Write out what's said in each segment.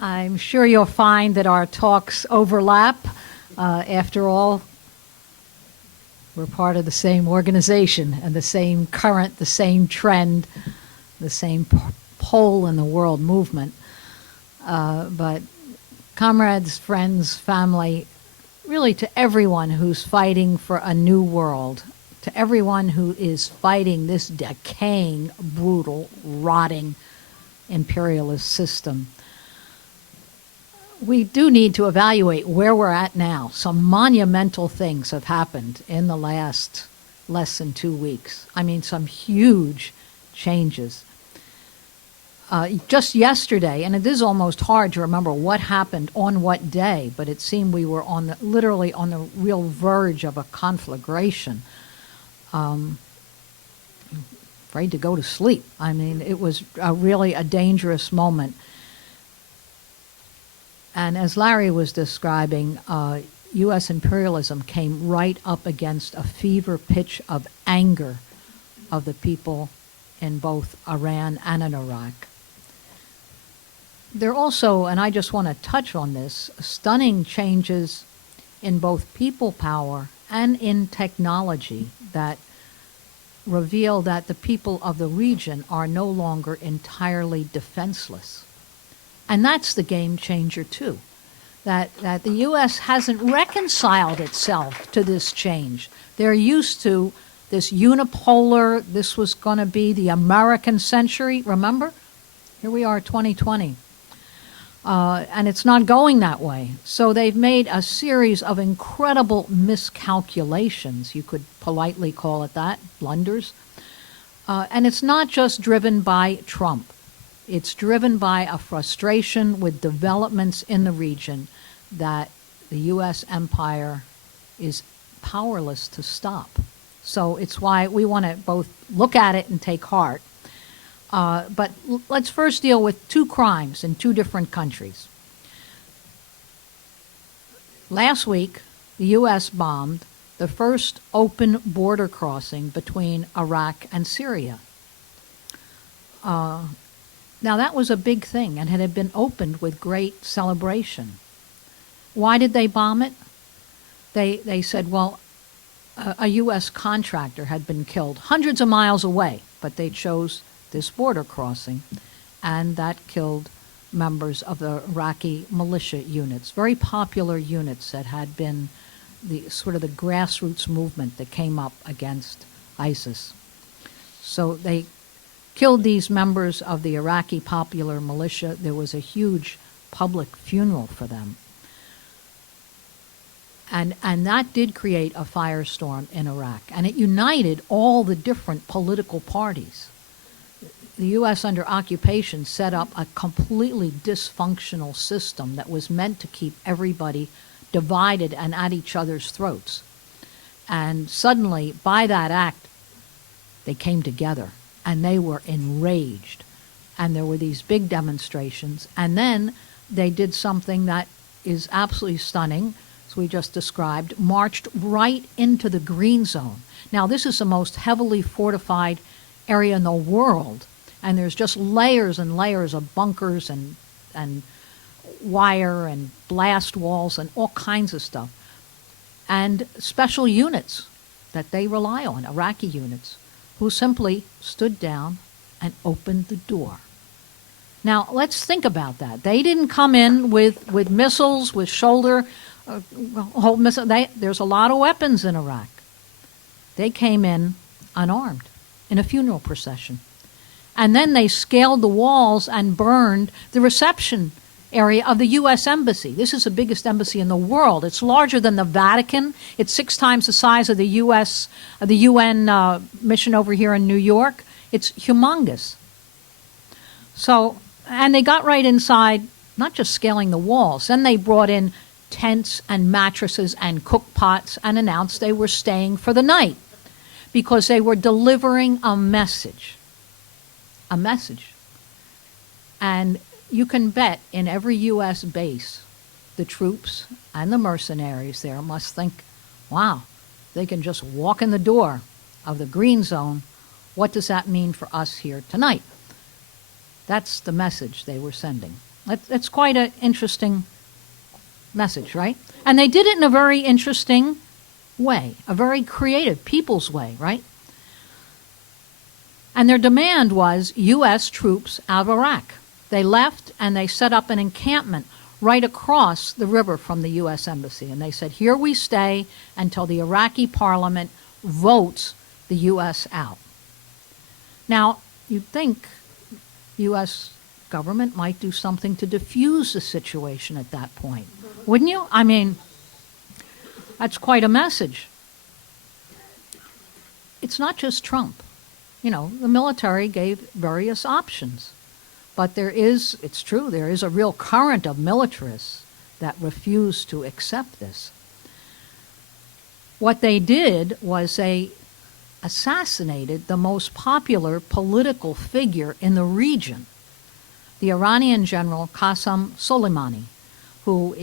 I'm sure you'll find that our talks overlap. After all, we're part of the same organization and the same current, the same trend, the same pole in the world movement. But comrades, friends, family, really to everyone who's fighting for a new world, to everyone who is fighting this decaying, brutal, rotting imperialist system, we do need to evaluate where we're at now. Some monumental things have happened in the last less than 2 weeks. I mean, some huge changes. Just yesterday, and it is almost hard to remember what happened on what day, but it seemed we were literally on the real verge of a conflagration. Afraid to go to sleep. I mean, it was really a dangerous moment. And as Larry was describing, U.S. imperialism came right up against a fever pitch of anger of the people in both Iran and in Iraq. There are also, and I just want to touch on this, stunning changes in both people power and in technology that reveal that the people of the region are no longer entirely defenseless. And that's the game changer too, that the U.S. hasn't reconciled itself to this change. They're used to this unipolar, this was going to be the American century, remember? Here we are, 2020. And it's not going that way. So they've made a series of incredible miscalculations, you could politely call it that, blunders. And it's not just driven by Trump. It's driven by a frustration with developments in the region that the U.S. empire is powerless to stop. So it's why we want to both look at it and take heart. But let's first deal with two crimes in two different countries. Last week, the U.S. bombed the first open border crossing between Iraq and Syria. Now, that was a big thing and had been opened with great celebration. Why did they bomb it? They said, well, a U.S. contractor had been killed hundreds of miles away, but they chose this border crossing, and that killed members of the Iraqi militia units, very popular units that had been the sort of the grassroots movement that came up against ISIS. So they killed these members of the Iraqi popular militia. There was a huge public funeral for them. And that did create a firestorm in Iraq. And it united all the different political parties. The U.S. under occupation set up a completely dysfunctional system that was meant to keep everybody divided and at each other's throats. And suddenly, by that act, they came together. And they were enraged. And there were these big demonstrations. And then they did something that is absolutely stunning, as we just described, marched right into the green zone. Now, this is the most heavily fortified area in the world. And there's just layers and layers of bunkers and wire and blast walls and all kinds of stuff. And special units that they rely on, Iraqi units, who simply stood down and opened the door. Now, let's think about that. They didn't come in with missiles, with hold missiles. There's a lot of weapons in Iraq. They came in unarmed in a funeral procession. And then they scaled the walls and burned the reception area of the U.S. Embassy. This is the biggest embassy in the world. It's larger than the Vatican. It's 6 times the size of the UN mission over here in New York. It's humongous. So, and they got right inside, not just scaling the walls. Then they brought in tents and mattresses and cook pots and announced they were staying for the night because they were delivering a message. A message. And you can bet in every U.S. base, the troops and the mercenaries there must think, wow, they can just walk in the door of the green zone. What does that mean for us here tonight? That's the message they were sending. It's quite an interesting message, right? And they did it in a very interesting way, a very creative, people's way, right? And their demand was U.S. troops out of Iraq. They left and they set up an encampment right across the river from the U.S. Embassy. And they said, here we stay until the Iraqi parliament votes the U.S. out. Now, you'd think U.S. government might do something to diffuse the situation at that point, wouldn't you? I mean, that's quite a message. It's not just Trump. You know, the military gave various options. But it's true, there is a real current of militarists that refuse to accept this. What they did was they assassinated the most popular political figure in the region, the Iranian general Qasem Soleimani, who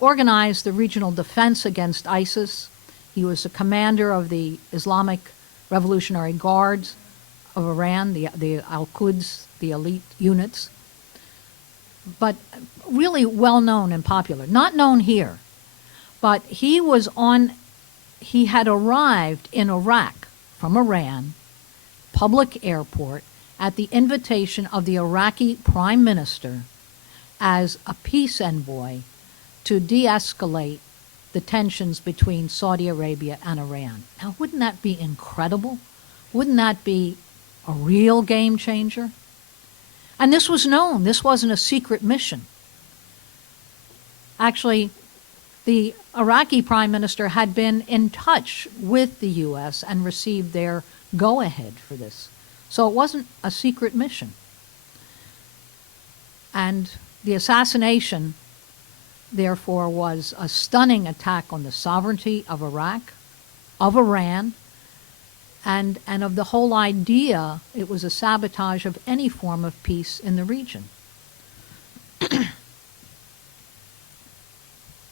organized the regional defense against ISIS. He was the commander of the Islamic Revolutionary Guards of Iran, the Al-Quds, the elite units, but really well known and popular. Not known here, but he had arrived in Iraq from Iran, public airport, at the invitation of the Iraqi prime minister as a peace envoy to de-escalate the tensions between Saudi Arabia and Iran. Now, wouldn't that be incredible? Wouldn't that be a real game changer? And this was known. This wasn't a secret mission. Actually, the Iraqi prime minister had been in touch with the U.S. and received their go-ahead for this. So it wasn't a secret mission. And the assassination, therefore, was a stunning attack on the sovereignty of Iraq, of Iran, and of the whole idea. It was a sabotage of any form of peace in the region.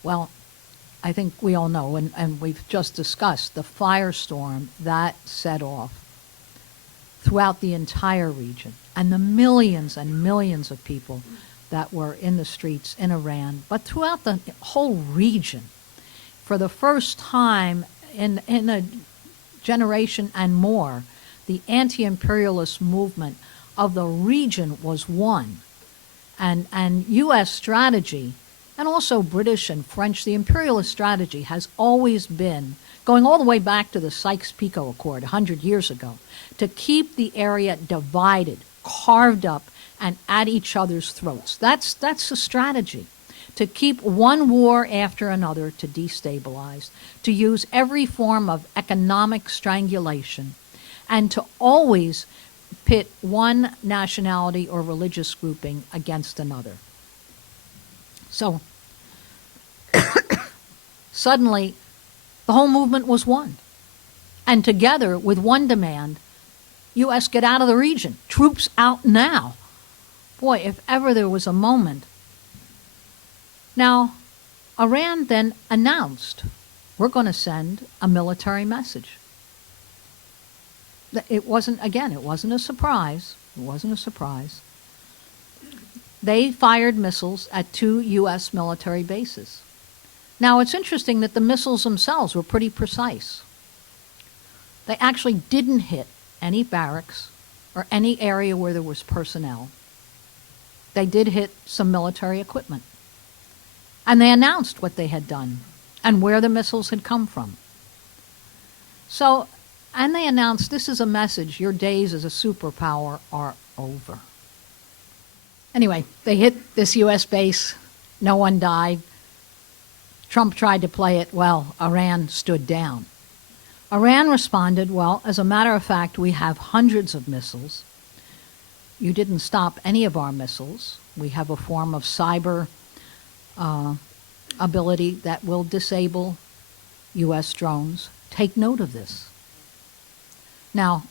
Well, I think we all know, and we've just discussed, the firestorm that set off throughout the entire region, and the millions and millions of people that were in the streets in Iran, but throughout the whole region. For the first time in a generation and more, the anti-imperialist movement of the region was won. And U.S. strategy, and also British and French, the imperialist strategy has always been, going all the way back to the Sykes-Picot Accord 100 years ago, to keep the area divided, carved up, and at each other's throats. That's the strategy. To keep one war after another to destabilize, to use every form of economic strangulation, and to always pit one nationality or religious grouping against another. So, suddenly, the whole movement was won. And together, with one demand, U.S. get out of the region. Troops out now. Boy, if ever there was a moment. Now, Iran then announced, we're going to send a military message. It wasn't a surprise. It wasn't a surprise. They fired missiles at 2 U.S. military bases. Now, it's interesting that the missiles themselves were pretty precise. They actually didn't hit any barracks or any area where there was personnel. They did hit some military equipment. And they announced what they had done and where the missiles had come from. So, and they announced, this is a message, your days as a superpower are over. Anyway, they hit this U.S. base. No one died. Trump tried to play it, well, Iran stood down. Iran responded, well, as a matter of fact, we have hundreds of missiles. You didn't stop any of our missiles. We have a form of cyber ability that will disable U.S. drones. Take note of this. Now,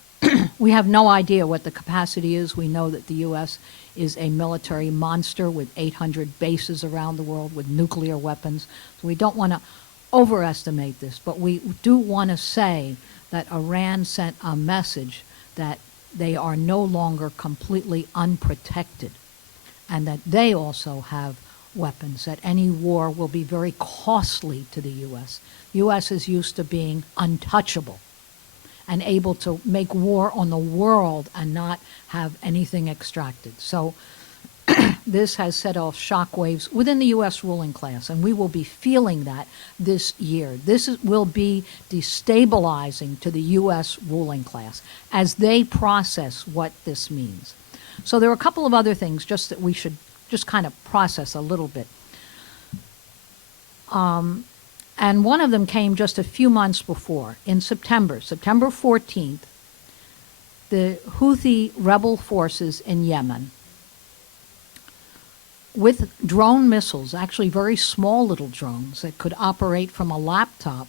we have no idea what the capacity is. We know that the U.S. is a military monster with 800 bases around the world with nuclear weapons. So we don't want to overestimate this, but we do want to say that Iran sent a message that they are no longer completely unprotected. and that they also have weapons, that any war will be very costly to the U.S. The U.S. is used to being untouchable and able to make war on the world and not have anything extracted. So this has set off shockwaves within the U.S. ruling class, and we will be feeling that this year. Will be destabilizing to the U.S. ruling class as they process what this means. So there are a couple of other things just that we should just kind of process a little bit. And one of them came just a few months before, in September 14th, the Houthi rebel forces in Yemen, with drone missiles, actually very small little drones that could operate from a laptop,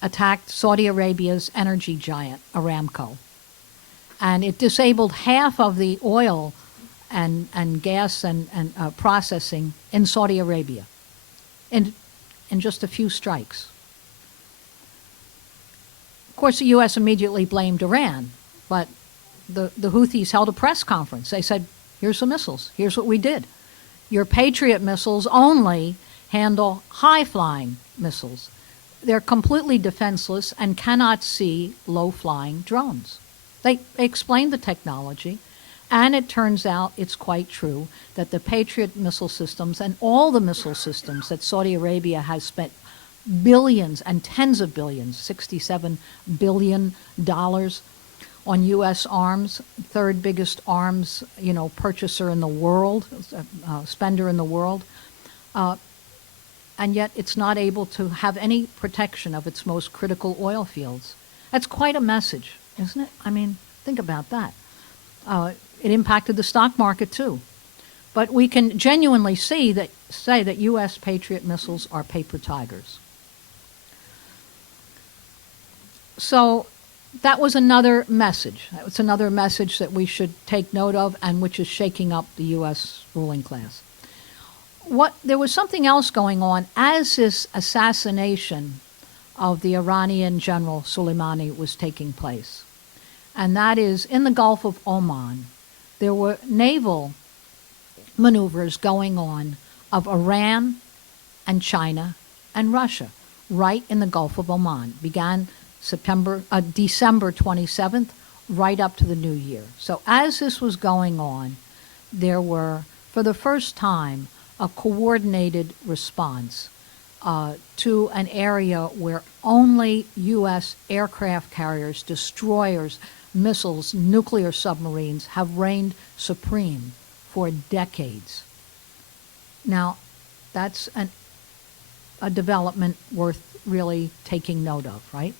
attacked Saudi Arabia's energy giant, Aramco. And it disabled half of the oil and gas and processing in Saudi Arabia in just a few strikes. Of course, the U.S. immediately blamed Iran, but the Houthis held a press conference. They said, here's the missiles. Here's what we did. Your Patriot missiles only handle high-flying missiles. They're completely defenseless and cannot see low-flying drones. They explained the technology, and it turns out it's quite true that the Patriot missile systems and all the missile systems that Saudi Arabia has spent billions and tens of billions, $67 billion on U.S. arms, third biggest arms, purchaser in the world, spender in the world, and yet it's not able to have any protection of its most critical oil fields. That's quite a message, isn't it? I mean, think about that. It impacted the stock market too. But we can genuinely say that U.S. Patriot missiles are paper tigers. So that was another message. That was another message that we should take note of and which is shaking up the U.S. ruling class. There was something else going on as this assassination of the Iranian general Soleimani was taking place. And that is in the Gulf of Oman. There were naval maneuvers going on of Iran and China and Russia right in the Gulf of Oman. Began December 27th, right up to the new year. So as this was going on, there were, for the first time, a coordinated response to an area where only U.S. aircraft carriers, destroyers, missiles, nuclear submarines have reigned supreme for decades. Now, that's a development worth really taking note of, right?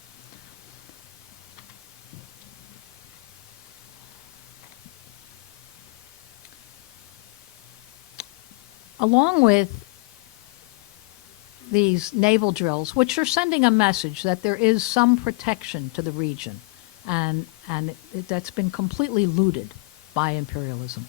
Along with these naval drills, which are sending a message that there is some protection to the region, and that's been completely looted by imperialism.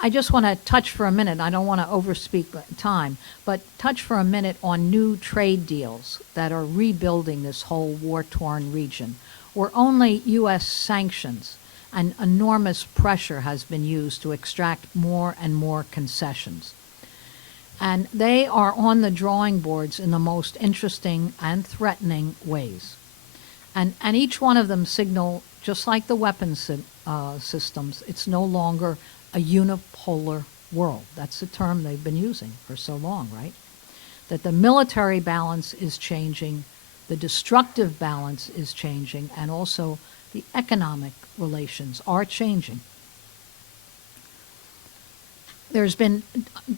I just want to touch for a minute, I don't want to overspeak time, but touch for a minute on new trade deals that are rebuilding this whole war-torn region, where only U.S. sanctions and enormous pressure has been used to extract more and more concessions. And they are on the drawing boards in the most interesting and threatening ways. And each one of them signal, just like the weapons systems, it's no longer a unipolar world. That's the term they've been using for so long, right? That the military balance is changing, the destructive balance is changing, and also the economic relations are changing. There's been,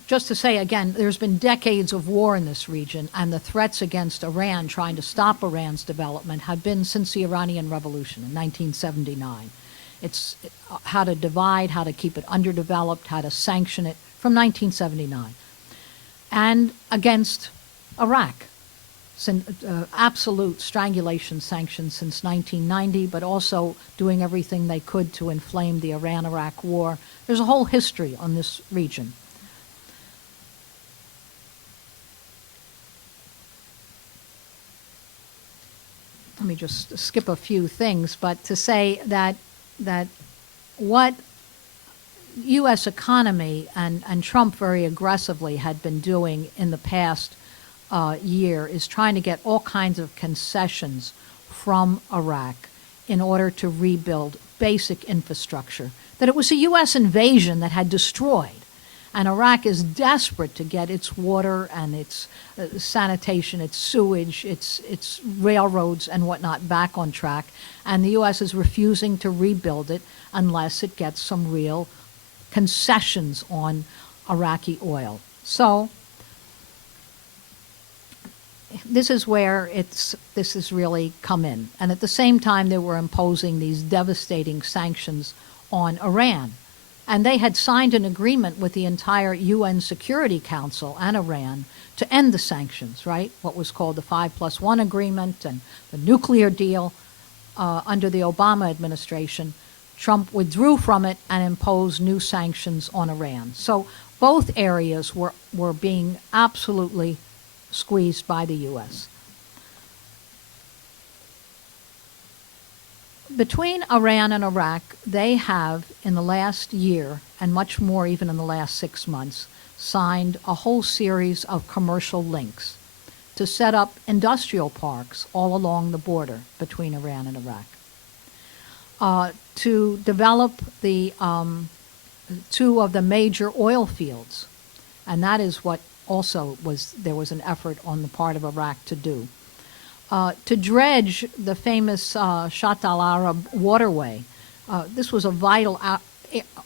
just to say again, there's been decades of war in this region, and the threats against Iran, trying to stop Iran's development, have been since the Iranian Revolution in 1979. It's how to divide, how to keep it underdeveloped, how to sanction it from 1979. And against Iraq, absolute strangulation sanctions since 1990, but also doing everything they could to inflame the Iran-Iraq war. There's a whole history on this region. Let me just skip a few things, but to say that what U.S. economy, and Trump very aggressively had been doing in the past year, is trying to get all kinds of concessions from Iraq in order to rebuild basic infrastructure that it was a U.S. invasion that had destroyed. And Iraq is desperate to get its water and its sanitation, its sewage, its railroads and whatnot back on track. And the U.S. is refusing to rebuild it unless it gets some real concessions on Iraqi oil. So this is where this has really come in. And at the same time, they were imposing these devastating sanctions on Iran. And they had signed an agreement with the entire UN Security Council and Iran to end the sanctions, right? What was called the 5+1 agreement and the nuclear deal under the Obama administration. Trump withdrew from it and imposed new sanctions on Iran. So both areas were being absolutely squeezed by the U.S. Between Iran and Iraq, they have, in the last year, and much more even in the last 6 months, signed a whole series of commercial links to set up industrial parks all along the border between Iran and Iraq, to develop the two of the major oil fields, and that is what also there was an effort on the part of Iraq to do. To dredge the famous Shatt al-Arab waterway. This was a vital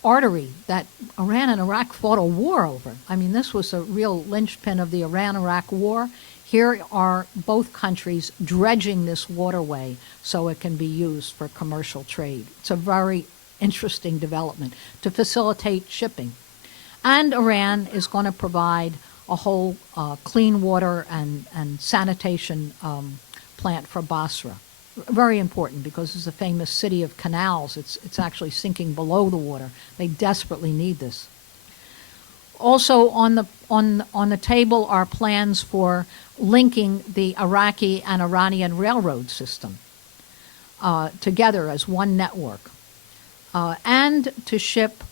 artery that Iran and Iraq fought a war over. I mean, this was a real linchpin of the Iran-Iraq war. Here are both countries dredging this waterway so it can be used for commercial trade. It's a very interesting development to facilitate shipping. And Iran is going to provide a whole clean water and sanitation plant for Basra. Very important because it's a famous city of canals. It's actually sinking below the water. They desperately need this. Also on the table are plans for linking the Iraqi and Iranian railroad system together as one network, and to ship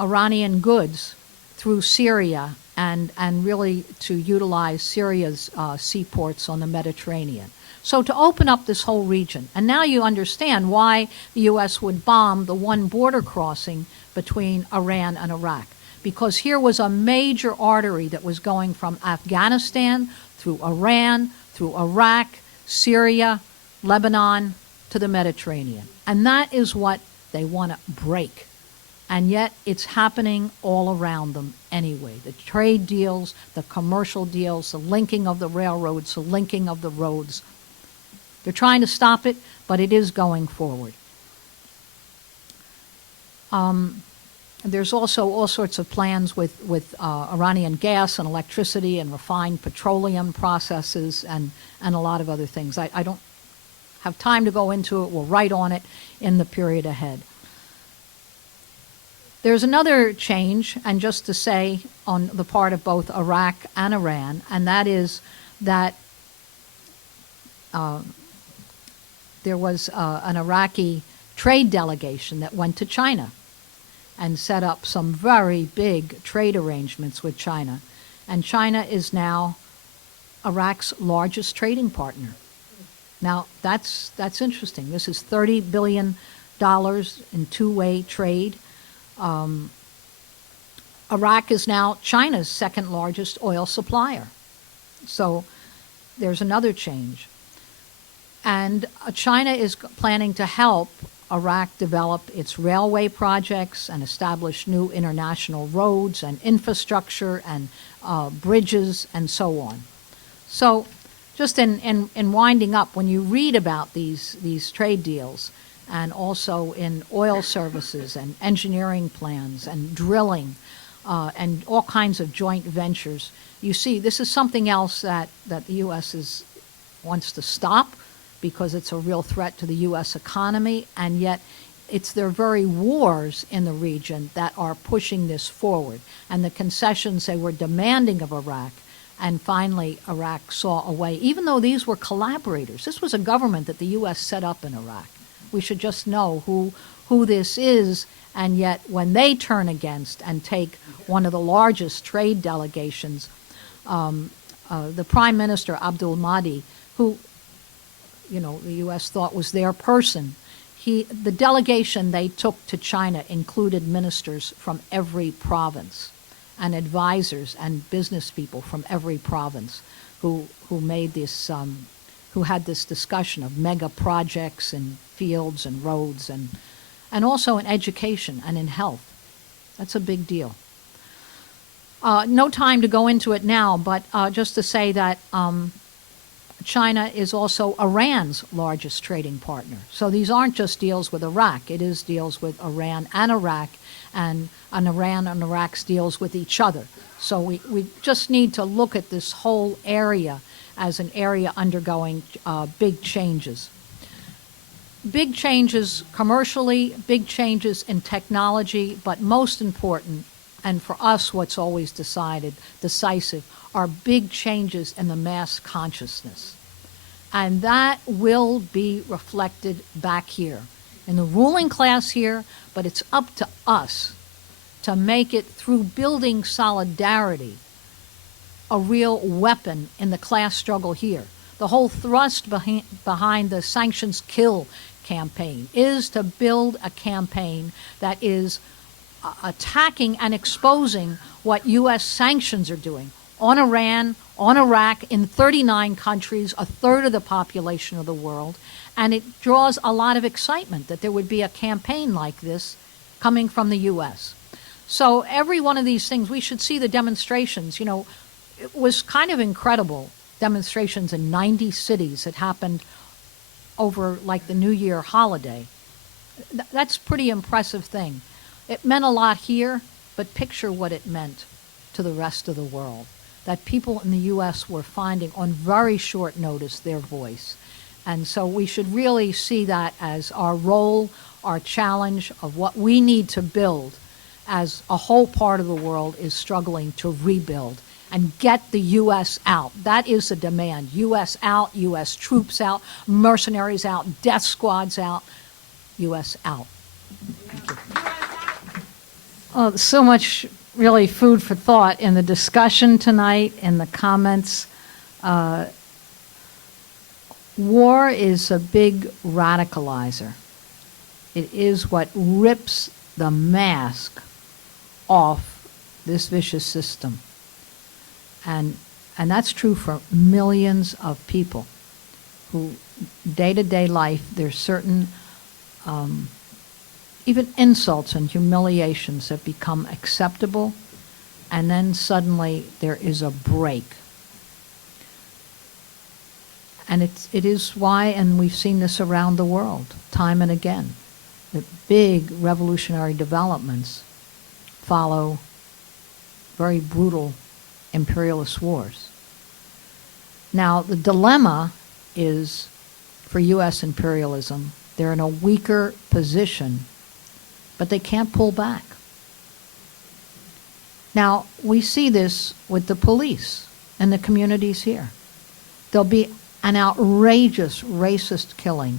Iranian goods through Syria and really to utilize Syria's seaports on the Mediterranean. So to open up this whole region. And now you understand why the U.S. would bomb the one border crossing between Iran and Iraq. Because here was a major artery that was going from Afghanistan through Iran, through Iraq, Syria, Lebanon, to the Mediterranean. And that is what they want to break. And yet it's happening all around them anyway. The trade deals, the commercial deals, the linking of the railroads, the linking of the roads. They're trying to stop it, but it is going forward. There's also all sorts of plans with Iranian gas and electricity and refined petroleum processes and a lot of other things. I don't have time to go into it. We'll write on it in the period ahead. There's another change, and just to say on the part of both Iraq and Iran, and that is that there was an Iraqi trade delegation that went to China and set up some very big trade arrangements with China. And China is now Iraq's largest trading partner. Now, that's interesting. This is $30 billion in two-way trade. Iraq is now China's second largest oil supplier. So there's another change. And China is planning to help Iraq develop its railway projects and establish new international roads and infrastructure and bridges and so on. So just in winding up, when you read about these trade deals, and also in oil services and engineering plans and drilling and all kinds of joint ventures, you see this is something else that the U.S. wants to stop because it's a real threat to the U.S. economy, and yet it's their very wars in the region that are pushing this forward, and the concessions they were demanding of Iraq, and finally Iraq saw a way, even though these were collaborators. This was a government that the U.S. set up in Iraq. We should just know who this is And yet when they turn against and take one of the largest trade delegations, the Prime Minister, Abdul Mahdi, who, the U.S. thought was their person, the delegation they took to China included ministers from every province and advisors and business people from every province who made this, who had this discussion of mega projects in fields and roads and also in education and in health. That's a big deal. No time to go into it now, but just to say that China is also Iran's largest trading partner. So these aren't just deals with Iraq. It is deals with Iran and Iraq, and Iran and Iraq's deals with each other. So we just need to look at this whole area as an area undergoing big changes. Big changes commercially, big changes in technology, but most important, and for us what's always decisive, are big changes in the mass consciousness. And that will be reflected back here in the ruling class here, but it's up to us to make it, through building solidarity, a real weapon in the class struggle here. The whole thrust behind the Sanctions Kill campaign is to build a campaign that is attacking and exposing what U.S. sanctions are doing on Iran, on Iraq, in 39 countries, a third of the population of the world, and it draws a lot of excitement that there would be a campaign like this coming from the U.S. So every one of these things, we should see the demonstrations. It was kind of incredible, demonstrations in 90 cities that happened over like the New Year holiday. That's a pretty impressive thing. It meant a lot here, but picture what it meant to the rest of the world, that people in the U.S. were finding on very short notice their voice. And so we should really see that as our role, our challenge of what we need to build as a whole part of the world is struggling to rebuild and get the U.S. out. That is the demand. U.S. out, U.S. troops out, mercenaries out, death squads out, U.S. out. Thank you. Oh, so much really food for thought in the discussion tonight, in the comments. War is a big radicalizer. It is what rips the mask off this vicious system. And that's true for millions of people who, day-to-day life, there's certain even insults and humiliations have become acceptable, and then suddenly there is a break. And it is why, and we've seen this around the world time and again, that big revolutionary developments follow very brutal imperialist wars. Now, the dilemma is, for U.S. imperialism, they're in a weaker position, but they can't pull back. Now, we see this with the police and the communities here. There'll be an outrageous racist killing.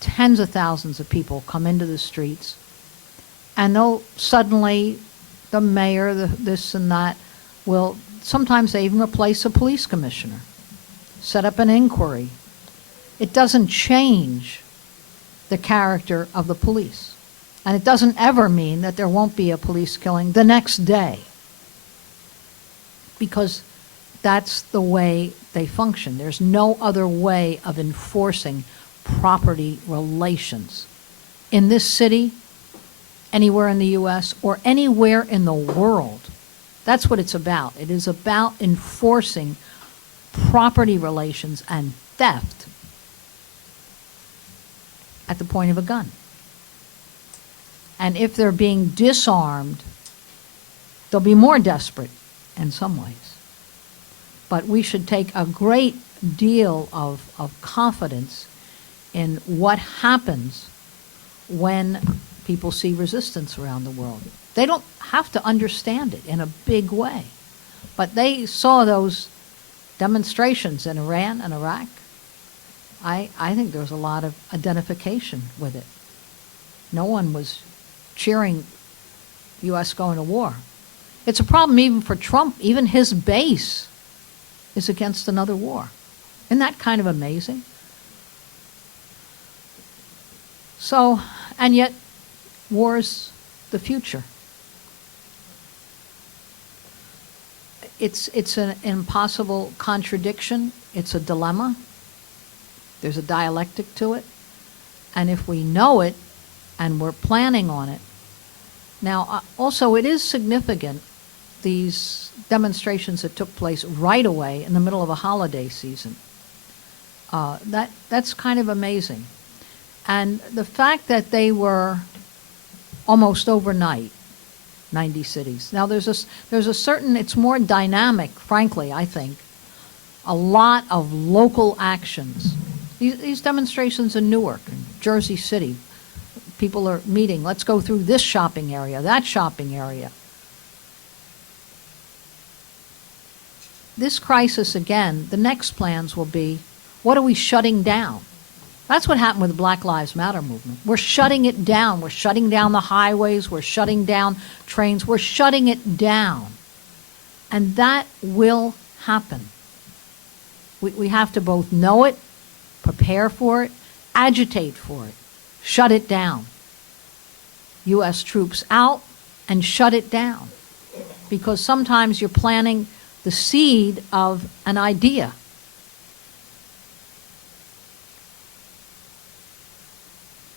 Tens of thousands of people come into the streets, and they'll suddenly, the mayor, this and that, will, sometimes they even replace a police commissioner, set up an inquiry. It doesn't change the character of the police. And it doesn't ever mean that there won't be a police killing the next day, because that's the way they function. There's no other way of enforcing property relations in this city, anywhere in the U.S., or anywhere in the world. That's what it's about. It is about enforcing property relations and theft at the point of a gun. And if they're being disarmed, they'll be more desperate in some ways. But we should take a great deal of confidence in what happens when people see resistance around the world. They don't have to understand it in a big way. But they saw those demonstrations in Iran and Iraq. I think there was a lot of identification with it. No one was cheering U.S. going to war. It's a problem even for Trump. Even his base is against another war. Isn't that kind of amazing? So, and yet, war's the future. It's an impossible contradiction. It's a dilemma. There's a dialectic to it. And if we know it and we're planning on it. Now, also, it is significant, these demonstrations that took place right away in the middle of a holiday season. That's kind of amazing. And the fact that they were almost overnight, 90 cities. Now there's a certain, it's more dynamic, frankly, I think. A lot of local actions. These demonstrations in Newark, in Jersey City, people are meeting, let's go through this shopping area, that shopping area. This crisis, again, the next plans will be, what are we shutting down? That's what happened with the Black Lives Matter movement. We're shutting it down. We're shutting down the highways. We're shutting down trains. We're shutting it down. And that will happen. We have to both know it, prepare for it, agitate for it, shut it down. U.S. troops out and shut it down. Because sometimes you're planting the seed of an idea.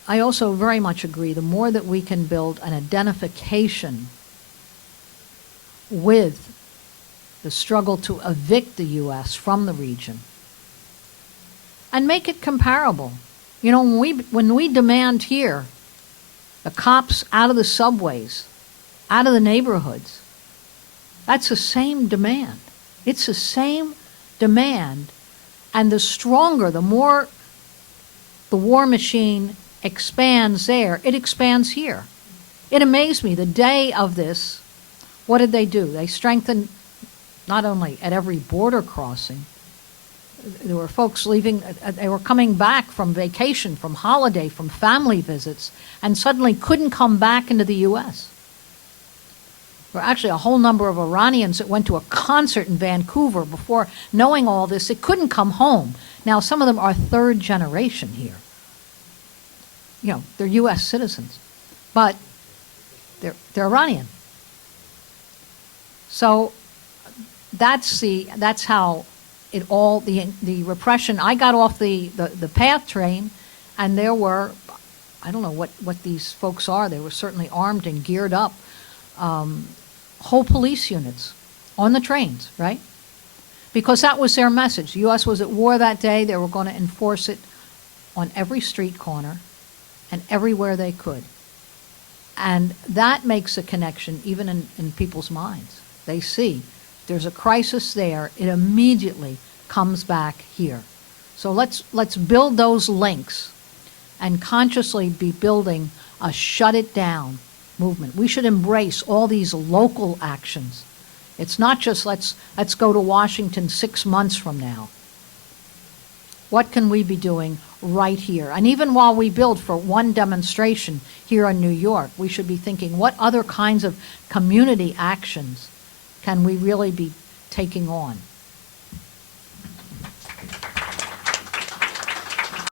I also very much agree, the more that we can build an identification with the struggle to evict the U.S. from the region and make it comparable. You know, when we demand here the cops out of the subways, out of the neighborhoods, that's the same demand. It's the same demand, and the stronger, the more the war machine expands there, it expands here. It amazed me, the day of this, what did they do? They strengthened not only at every border crossing, there were folks leaving, they were coming back from vacation, from holiday, from family visits, and suddenly couldn't come back into the U.S. There were actually a whole number of Iranians that went to a concert in Vancouver before knowing all this. They couldn't come home. Now, some of them are third generation here. You know, they're U.S. citizens, but they're Iranian. So that's how it all, the repression. I got off the PATH train, and there were, I don't know what these folks are. They were certainly armed and geared up. Whole police units on the trains, right? Because that was their message. The U.S. was at war that day. They were going to enforce it on every street corner and everywhere they could. And that makes a connection even in people's minds. They see there's a crisis there, it immediately comes back here. So let's build those links and consciously be building a shut it down movement. We should embrace all these local actions. It's not just let's go to Washington 6 months from now. What can we be doing right here? And even while we build for one demonstration here in New York, we should be thinking, what other kinds of community actions can we really be taking on?